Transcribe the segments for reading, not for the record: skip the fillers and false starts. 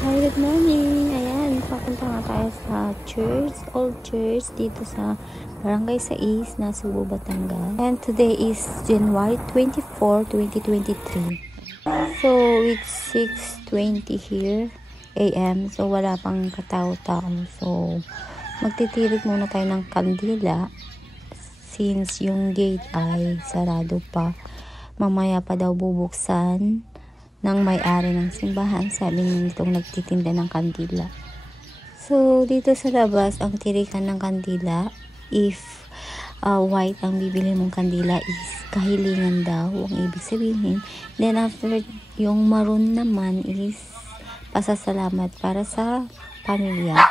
Hi, good morning. Ayan, papunta nga tayo sa church, old church, dito sa Barangay 6, na Subo, Batangas. And today is January 24, 2023. So, it's 6:20 here, AM. So, wala pang katao-tao. So, magtitirik muna tayo ng kandila since yung gate ay sarado pa. Mamaya pa daw bubuksan ng may-ari ng simbahan, sabi nitong nagtitinda ng kandila. So, dito sa labas, ang tirikan ng kandila, if white ang bibili mong kandila, is kahilingan daw, ang ibig sabihin. Then, after, yung maroon naman is pasasalamat para sa pamilya.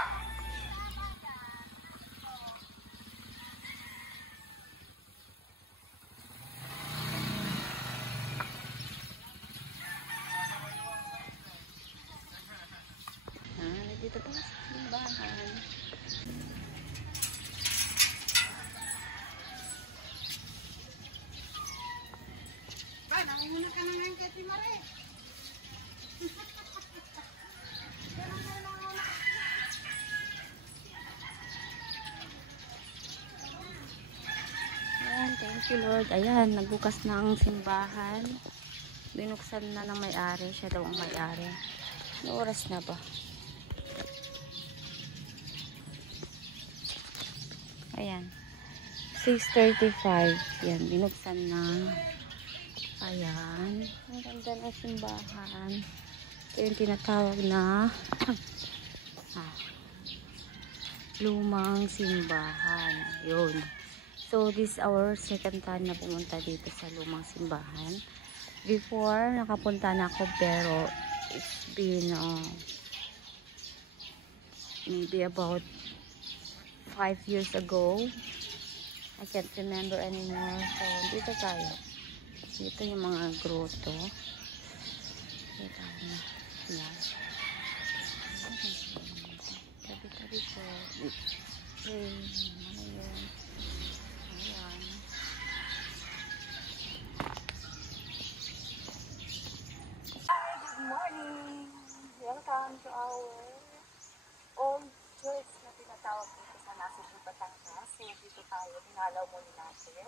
Dito pa sa simbahan. Ba, nangunguna ka na ngayon kay Mare. Ayan, thank you Lord. Ayan, nagbukas na ang simbahan. Binuksan na ng may-ari. Siya daw ang may-ari. Ano oras na ba? Ayan. 6:35. Yan, binuksan na. Ayan. Ang ganda ng simbahan. Ito yung tinatawag na lumang simbahan. Yun. So, this is our second time na pumunta dito sa lumang simbahan. Before, nakapunta na ako pero it's been maybe about 5 years ago. I can't remember anymore. So, dito tayo. Dito yung mga grotto. Dito na. Yan. Tabi-tabi po. Okay. Ayan. Ayan. Hi, good morning. Welcome to our old church na tinatawag dito sa Subo, Batangas. So, dito tayo. Dinalaw muna natin.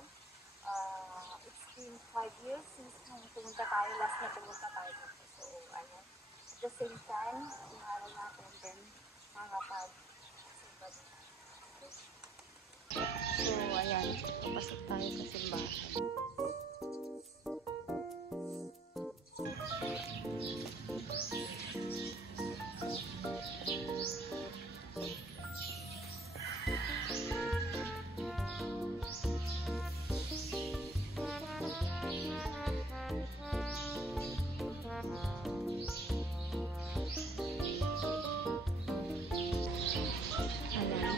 It's been 5 years since pumunta tayo. Last na pumunta tayo dito. So, ayan. At the same time, dinalaw natin din makapag-simba dito. So, ayan. Papasok tayo sa simbahan.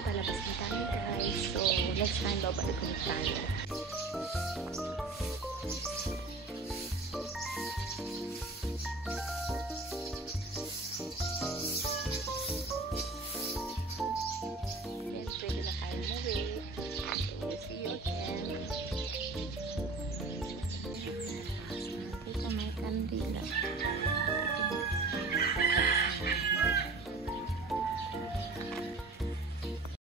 Palabas na tayo guys. So, next time babalik ulit tayo.